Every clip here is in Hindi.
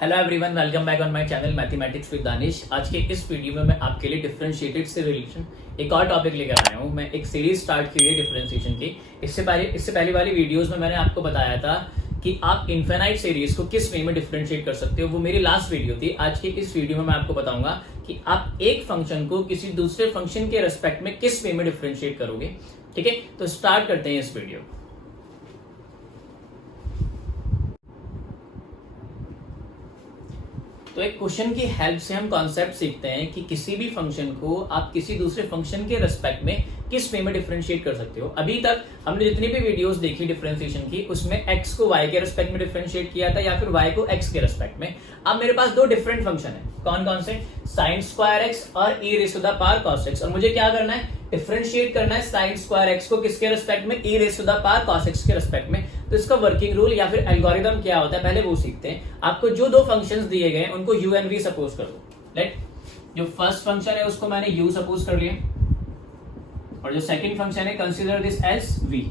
Hello everyone, welcome back on my channel mathematics with Danish. आज के इस वीडियो में मैं आपके लिए डिफरेंशिएटेड से रिलेशन एक और टॉपिक लेकर आया हूँ। मैं एक सीरीज स्टार्ट की है डिफरेंशिएशन की। इससे पहले वाली वीडियोस में मैंने आपको बताया था कि आप इनफाइनाइट सीरीज को किस वे में डिफरेंशिएट कर सकते हो। वो मेरी लास्ट वीडियो थी। आज के इस वीडियो में मैं आपको बताऊंगा कि आप एक फंक्शन को किसी दूसरे फंक्शन के रेस्पेक्ट में किस वे में डिफरेंशिएट करोगे। ठीक है, तो स्टार्ट करते हैं इस वीडियो। तो एक क्वेश्चन की हेल्प से हम कॉन्सेप्ट सीखते हैं कि किसी भी फंक्शन को आप किसी दूसरे फंक्शन के रेस्पेक्ट में किस वे में डिफरेंशिएट कर सकते हो। अभी तक हमने जितनी भी वीडियोस देखी डिफरेंशिएशन की, उसमें x को y के रेस्पेक्ट में डिफरेंशिएट किया था या फिर y को x के रेस्पेक्ट में। अब मेरे पास दो डिफरेंट फंक्शन है। कौन कौन से? sin स्क्वायर x और e raise to the power cos x। और मुझे क्या करना है? डिफरेंशिएट करना है sin स्क्वायर x को किसके रेस्पेक्ट में? e raise to the power cos x के रेस्पेक्ट में। तो इसका वर्किंग रूल या फिर एल्गोरिथम क्या होता है, पहले वो सीखते हैं। आपको जो दो फंक्शंस दिए गए उनको u एंड v सपोज कर दो। लेट जो फर्स्ट फंक्शन है उसको मैंने u सपोज कर लिया और जो सेकंड फंक्शन है consider this as v।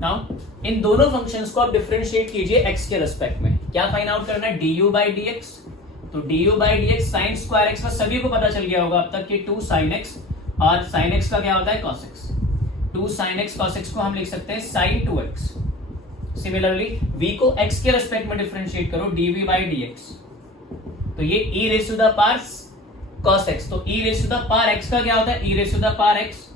Now इन दोनों फंक्शंस को आप डिफरेंशिएट कीजिए x के रेस्पेक्ट में। क्या फाइंड आउट करना है? du by dx। तो du by dx sin square x का सभी को पता चल गया होगा अब तक कि 2 sin x, और sin x का क्या होता है? cos x। 2 sin x cos x को हम लिख सकते हैं sin 2x। सिमिलरली v को x के रेस्पेक्ट में डिफरेंशिएट करो dv by dx। तो ये e raise to the power cos x। तो e raise to the power x का क्या होता है? e raise to the power x,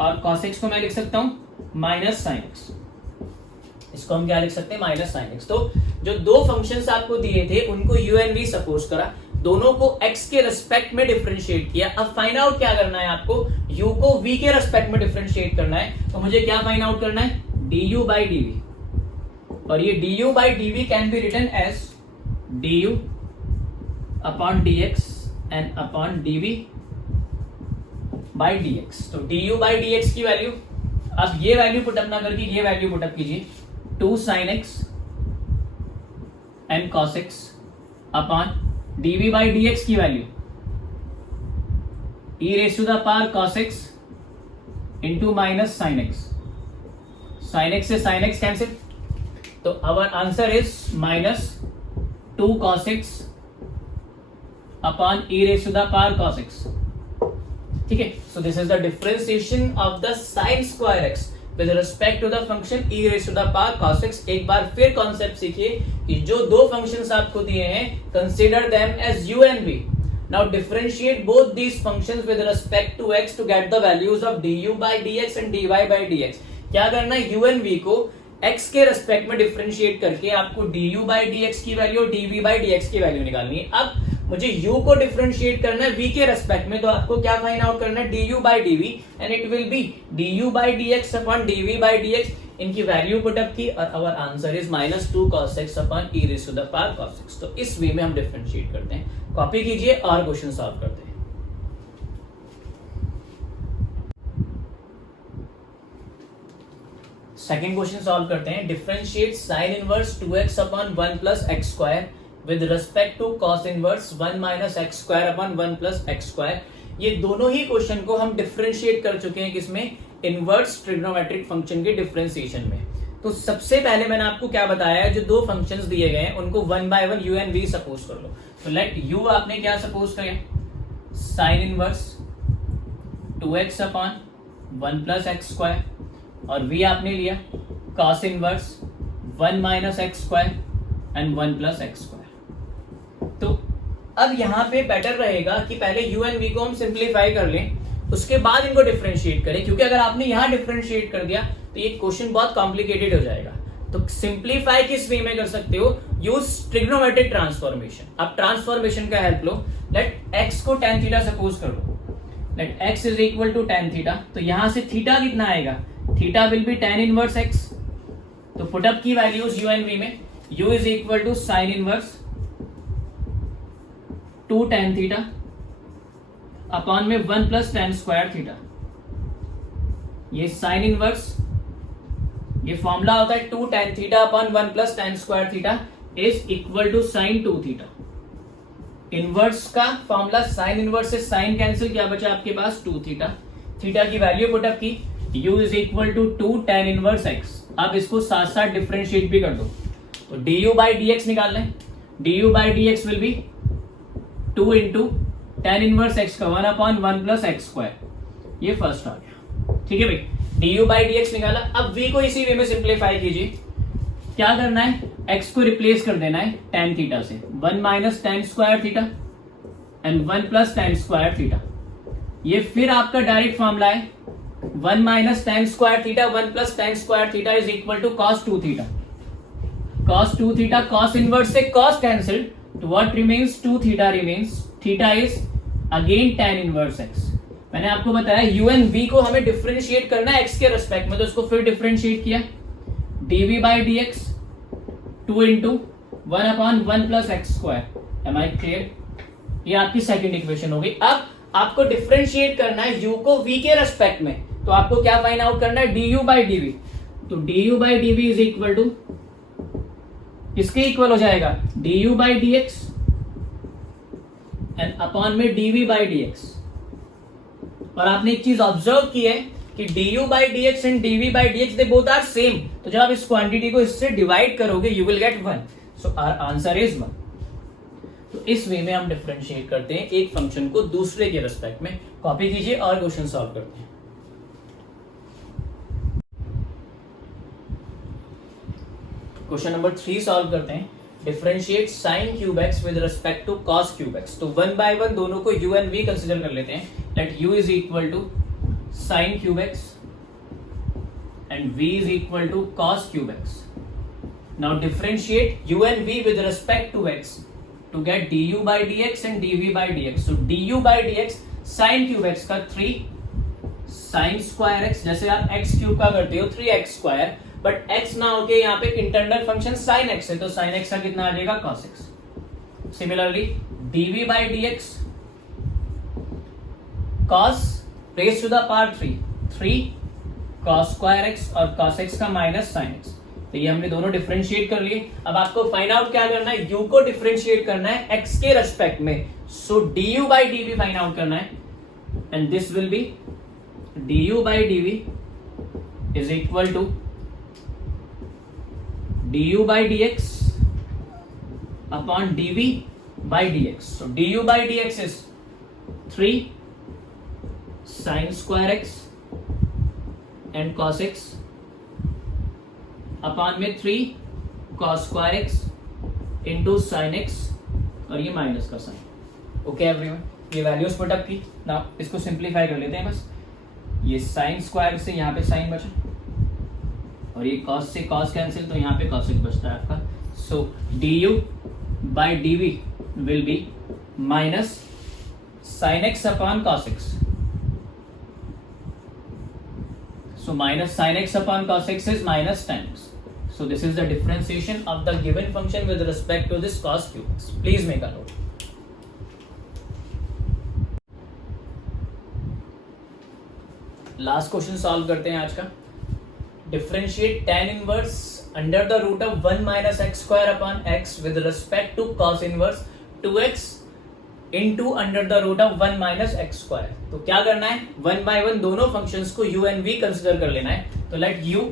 और cos x को मैं लिख सकता हूं माइनस sin x। इसको हम क्या लिख सकते हैं? Minus sin x। तो जो दो फंक्शंस आपको दिए थे उनको u एंड v सपोज करा, दोनों को x के रेस्पेक्ट में डिफरेंशिएट किया। अब फाइंड आउट क्या करना है आपको? u को v के रेस्पेक्ट में डिफरेंशिएट करना है। तो मुझे क्या फाइंड आउट करना है? du by dv। और ये du by dv can be written as du upon dx and upon dv by dx। तो du by dx की वैल्यू, अब ये वैल्यू पुटअप ना करके ये वैल्यू पुटअप कीजिए, 2 sin x and cos x upon dv by dx की value e raise to the power cos x into minus sin x। sin x से sin x कैंसिल, तो our answer is minus 2 cos x upon e raise to the power cos x। ठीक है, so this is the differentiation of the sin square x with respect to the function e raise to the power cos x। एक बार फिर कॉन्सेप्ट सीखिए कि जो दो फंक्शंस आपको दिए हैं, consider them as u and v। Now differentiate both these functions with respect to x to get the values of du by dx and dy by dx। क्या करना है? u and v को x के रेस्पेक्ट में डिफरेंशिएट करके आपको du by dx की वैल्यू और dv by dx की वैल्यू निकालनी है। अब मुझे u को डिफरेंशिएट करना है v के रेस्पेक्ट में, तो आपको क्या फाइंड आउट करना है? du by dv and it will be du by dx upon dv by dx। इनकी वैल्यू पुटअप की और our answer is minus 2 cos x upon e raise to the power cos x। तो इस वे में हम डिफरेंशिएट करते हैं। कॉपी कीजिए और क्वेश्चन सॉल्व करते हैं। सेकंड क्वेश्चन सॉल्व करते हैं। Differentiate sin inverse 2x upon 1 plus x square with respect to cos inverse 1 minus x square upon 1 plus x square. ये दोनों ही क्वेश्चन को हम डिफरेंशिएट कर चुके हैं किसमें? इनवर्स ट्रिग्नोमेट्रिक फंक्शन के डिफरेंशिएशन में। तो सबसे पहले मैंने आपको क्या बताया है, जो दो फंक्शंस दिए गए हैं उनको 1 by 1 u and v suppose कर लो। तो लेट u आपने क्या सपोज किया? sin inverse 2x upon 1 plus x square, और v आपने लिया cos inverse 1 minus x square and 1 plus x square. तो अब यहां पे बेटर रहेगा कि पहले u एंड v को हम सिंप्लीफाई कर लें, उसके बाद इनको डिफरेंशिएट करें, क्योंकि अगर आपने यहां डिफरेंशिएट कर दिया तो ये क्वेश्चन बहुत कॉम्प्लिकेटेड हो जाएगा। तो सिंप्लीफाई किस वे में कर सकते हो? Use trigonometric transformation. अब ट्रांसफॉर्मेशन का हेल्प लो। लेट x को tan थीटा सपोज कर लो। Let x is equal to tan theta. तो यहां से थीटा कितना आएगा? Theta will be tan inverse x। तो पुटअप की वैल्यूज u एंड v में, u is equal to sin inverse 2 tan theta upon में 1 प्लस tan स्क्वायर थीटा। ये sin इनवर्स, ये फॉर्मूला होता है 2 tan theta upon 1 plus tan square theta is equal to sin 2 theta. Inverse का फॉर्मूला sin इनवर्स से sin कैंसिल, क्या बचा आपके पास? 2 थीटा। थीटा की वैल्यू पुटअप की, u is equal to 2 tan inverse x। अब इसको साथ साथ डिफरेंशिएट भी कर दो। तो du by dx निकाल लें। D you by D x will be 2 into tan inverse x का 1/1 प्लस एक्स स्क्वायर, ये फर्स्ट आ गया। ठीक है भाई, D you by D x निकाला। अब v को इसी वे में सिंप्लीफाई कीजिए। क्या करना है, x को रिप्लेस कर देना है tan थीटा से, 1 minus tan square theta and 1 plus tan square theta. ये फिर आपका डायरेक्ट फॉर्मूला है, 1 minus tan square theta 1 plus tan square theta is equal to cos 2 theta. cos 2 theta cos inverse से cos कैंसिल, तो what remains 2 theta remains, theta is again tan inverse x। मैंने आपको बताया u एंड v को हमें डिफरेंशिएट करना है x के रेस्पेक्ट में, तो इसको फिर डिफरेंशिएट किया, dv by dx 2 into 1/1 plus x square. Am I clear? ये आपकी सेकंड इक्वेशन होगी। अब आपको डिफरेंशिएट करना है u को v के रेस्पेक्ट में, तो आपको क्या फाइंड आउट करना है, du बाई dv। तो du by dv is equal to किसके इक्वल हो जाएगा, du by dx and upon में dv बाई dx। और आपने एक चीज ऑब्जर्व की है कि du by dx and dv by dx they both are same, तो जब आप इस क्वांटिटी को इससे डिवाइड करोगे you will get 1, so our answer is 1। तो इस वे में हम डिफरेंशिएट करते हैं एक फंक्शन को दूसरे के रिस्पेक्ट में। कॉपी कीजिए और क्वेश्चन सॉल्व करते हैं। क्वेश्चन नंबर 3 सॉल्व करते हैं। Differentiate sine cube x with respect to cos cube x. तो 1 बाय 1 दोनों को u एंड v कंसीडर कर लेते हैं। Let u is equal to sine cube x and v is equal to cos cube x. Now differentiate u and v with respect to x to get du by dx and dv by dx. So du by dx sin cube x का 3 sin स्क्वायर x, जैसे आप x क्यूब का करते हो 3x स्क्वायर, बट x ना होके यहाँ पे इंटरनल फंक्शन sin x है, तो sin x का कितना आ जाएगा cos x। Similarly dv by dx cos raised to the power 3 cos square x और cos x का माइनस sin x। तो ये हमने दोनों डिफरेंशिएट कर लिए। अब आपको फाइंड आउट क्या करना है, u को डिफरेंशिएट करना है x के रेस्पेक्ट में, so du by dv find out करना है and this will be du by dv is equal to du by dx upon dv by dx। So du by dx is 3 sin square x and cos x upon में 3 cos square x into sine x और ये माइनस का साइन। ओके एवरीवन, ये वैल्यूज पुट अप की। ना इसको सिंप्लीफाई कर लेते हैं बस। ये साइन स्क्वायर से यहाँ पे साइन बचा और ये cos से cos कैंसिल, तो यहाँ पे cos बचता है आपका। सो du by dv will be minus sine x upon cos x। So minus sin x upon cos x is minus tan x. So this is the differentiation of the given function with respect to this cos cube x. Please make a note. Last question solve करते हैं आज का। Differentiate tan inverse under the root of 1 minus x square upon x with respect to cos inverse 2x into under the root of 1 minus x square। तो क्या करना है, 1 by 1 दोनों फंक्शंस को u and v कंसिडर कर लेना है। तो let u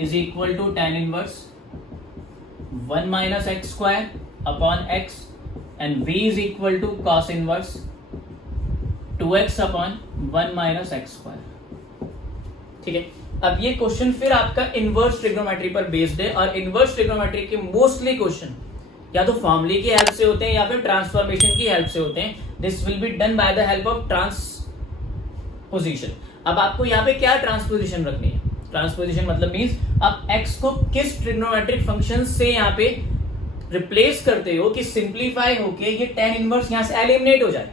is equal to tan inverse 1 minus x square upon x and v is equal to cos inverse 2x upon 1 minus x square। ठीक है, अब ये क्वेश्चन फिर आपका इनवर्स ट्रिग्नोमेट्री पर बेस्ड है और इनवर्स ट्रिग्नोमेट्री के मोस्टली क्वेश्चन या तो फॉर्मूले की हेल्प से होते हैं या फिर ट्रांसफॉर्मेशन की हेल्प से होते हैं। This will be done by the help of transposition. अब आपको यहाँ पे क्या ट्रांसपोजिशन रखनी है, ट्रांसपोजिशन मतलब मींस आप x को किस ट्रिग्नोमेट्रिक फंक्शन से यहाँ पे रिप्लेस करते हो कि सिंप्लीफाई होके ये tan इनवर्स यहाँ से एलिमिनेट हो जाए।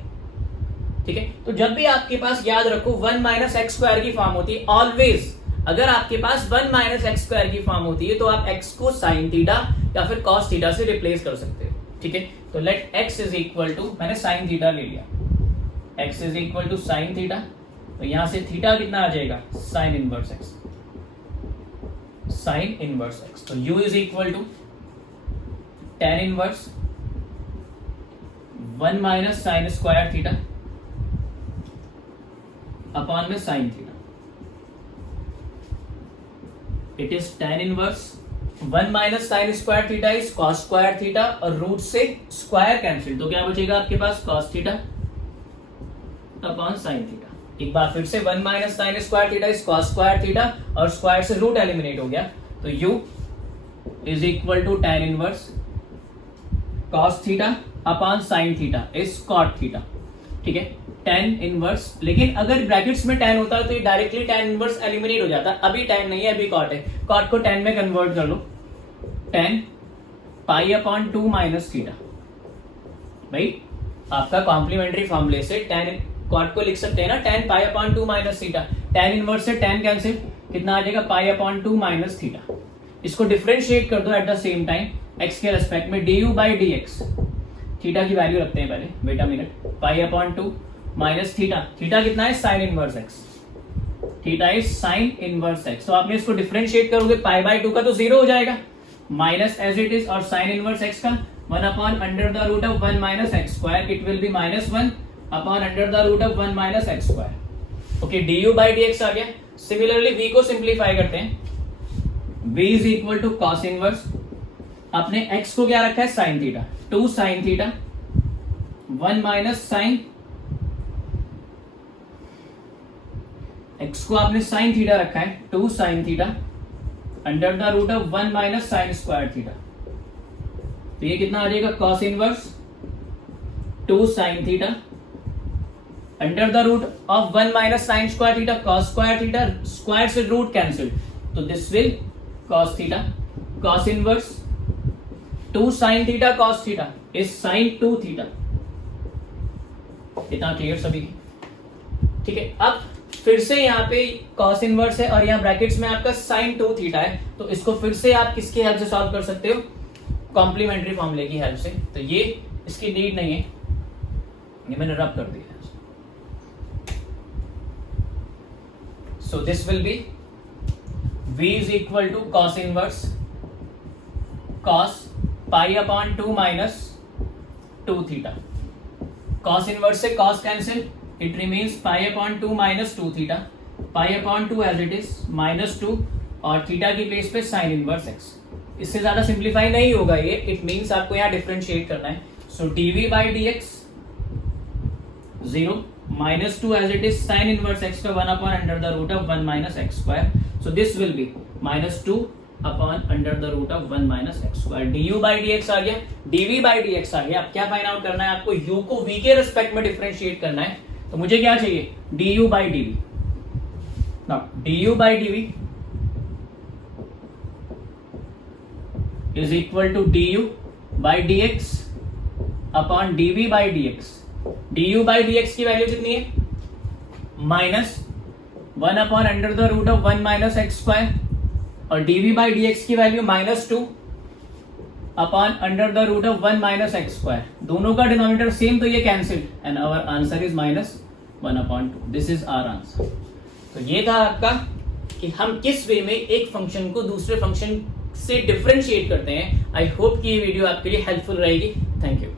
ठीक है, तो जब भी आपके पास याद रखो 1 माइनस एक्स स्क्वायर की फॉर्म होती है ऑलवेज। अगर आपके पास 1 माइनस एक्स स्क्वायर की फॉर्म होती है तो आप x को साइन थीटा या फिर cos थीटा से रिप्लेस कर सकते हो। ठीक है, तो let x is equal to, मैंने साइन थीटा ले लिया, x is equal to sine theta, तो यहां से थीटा कितना आ जाएगा, sine inverse x, sine inverse x। तो u is equal to tan inverse 1 minus sine square theta upon में sine theta. It is tan inverse 1 minus sine square theta is cos square theta और रूट से स्क्वायर कैंसिल, तो क्या बचेगा आपके पास cos theta upon sine theta. एक बार फिर से 1 minus sine square theta is cos square theta और स्क्वायर से रूट एलिमिनेट हो गया, तो u is equal to tan inverse cos theta upon sine theta is cot theta. ठीक है, tan इनवर्स, लेकिन अगर ब्रैकेट्स में tan होता है तो ये डायरेक्टली tan इनवर्स एलिमिनेट हो जाता। अभी tan नहीं है, अभी कॉट है, कॉट को tan में कन्वर्ट कर लो, tan pi upon 2 minus theta. भाई आपका कॉम्प्लीमेंट्री फॉर्मूले से tan कॉट को लिख सकते हैं ना, tan pi upon 2 minus theta. tan inverse से tan कैंसिल, कितना आ जाएगा पाई अपॉन 2 माइनस थीटा। इसको डिफरेंशिएट कर दो at the same time x के रेस्पेक्ट में du बाई dx। थीटा की वैल्यू रखते हैं पहले, wait a minute, pi upon 2 minus theta, theta कितना है sine inverse x, theta is sine inverse x। तो आपने इसको डिफरेंशिएट करोगे, पाई बाई 2 का तो 0 हो जाएगा, माइनस एज इट इज, और साइन इनवर्स x का 1 upon under the root of 1 minus x square, it will be minus 1 upon under the root of 1 minus x square. Okay, du by dx आ गया। सिमिलरली v को सिंप्लीफाई करते हैं, v is equal to cos inverse, आपने x को क्या रखा है sine theta, 2 sine theta 1 minus sine, x को आपने साइन थीटा रखा है 2 sine theta under the root of 1 minus sine square theta, तो ये कितना आ जाएगा cos inverse 2 sine theta under the root of 1 minus sine square theta, cos square theta, square से रूट कैंसिल, तो this will cos theta, cos inverse 2 sine theta cos theta is sine 2 theta. इतना क्लियर सभी? ठीक है, अब फिर से यहाँ पे कॉस इनवर्स है और यहाँ ब्रैकेट्स में आपका साइन 2 थीटा है, तो इसको फिर से आप किसकी हेल्प से सॉल्व कर सकते हो, कॉम्प्लीमेंट्री फॉर्मूले की हेल्प से। तो ये इसकी नीड नहीं है, ये मैंने रब कर दिया। So this will B v is equal to cos inverse cos pi upon 2 minus 2 theta। cos inverse से cos cancel, it remains pi upon 2 minus 2 theta, pi upon 2 as it is minus 2 और थीटा की प्लेस पे sin inverse x। इससे ज्यादा सिंप्लीफाई नहीं होगा ये, इट मीन्स आपको यहाँ डिफरेंशिएट करना है। सो dv by dx 0 minus 2 as it is sin inverse x का 1 upon under the root of 1 minus x square, so this will be minus 2 upon under the root of 1 minus x square। du by dx आ गया, dv by dx आ गया। अब क्या फाइंड आउट करना है आपको, u को v के रेस्पेक्ट में डिफरेंशिएट करना है, तो मुझे क्या चाहिए du by dv। Now du by dv is equal to du by dx upon dv by dx। du by dx की वैल्यू कितनी है minus 1 upon under the root of 1 minus x square, और dv by dx की value minus 2 upon under the root of 1 minus x square. दोनों का डिनोमिनेटर सेम, तो ये cancel and our answer is minus 1 upon 2। This is our answer. तो ये था आपका कि हम किस वे में एक फंक्शन को दूसरे फंक्शन से डिफरेंशिएट करते हैं। आई होप कि ये वीडियो आपके लिए हेल्पफुल रहेगी। Thank you.